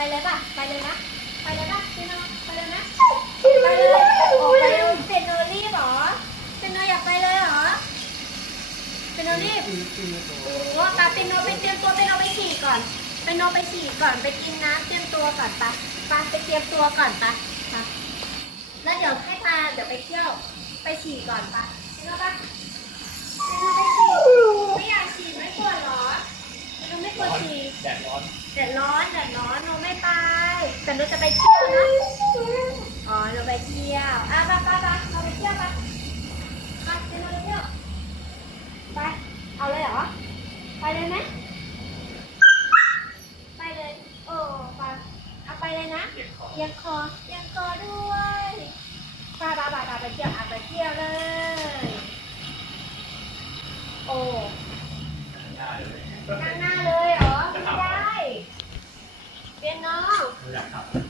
ไปเลยป่ะ ไปเลยนะ ไปเลยป่ะพี่น้องไปเลยนะไปเลยออกไปเลยเป็นโนรี่หรอเป็นโนอยากไปเลยหรอเป็นโนรี่โอ้โหปาเป็นโนไปเตรียมตัวเป็นโนไปฉี่ก่อนเป็นโนไปฉี่ก่อนไปกินน้ำเตรียมตัวก่อนปะปาไปเตรียมตัวก่อนปะแล้วเดี๋ยวให้ปาเดี๋ยวไปเที่ยว ไปฉี่ก่อนปะเป็นโปะเป็นโนไปไม่อยากฉี่ไม่ปวดหรอเป็นโนไม่ปวดขี่แดดร้อนแดดร้อนแดดร้อนโนไม่ แต่หนูจะไปเที่ยวนะอ๋อหนูไปเที่ยวอะไปไปไปเราไปเที่ยวปไปเดี๋ยวเราไปเที่ยวไปเอาเลยเหรอไปเลยไหมไปเลยโอ้ไปเอาไปเลยนะเก็บของเอียังคอเอียังคอด้วยไปไปไปไปไปเที่ยวอะไปเที่ยวเลยโอ้นั่งหน้าเลย たい。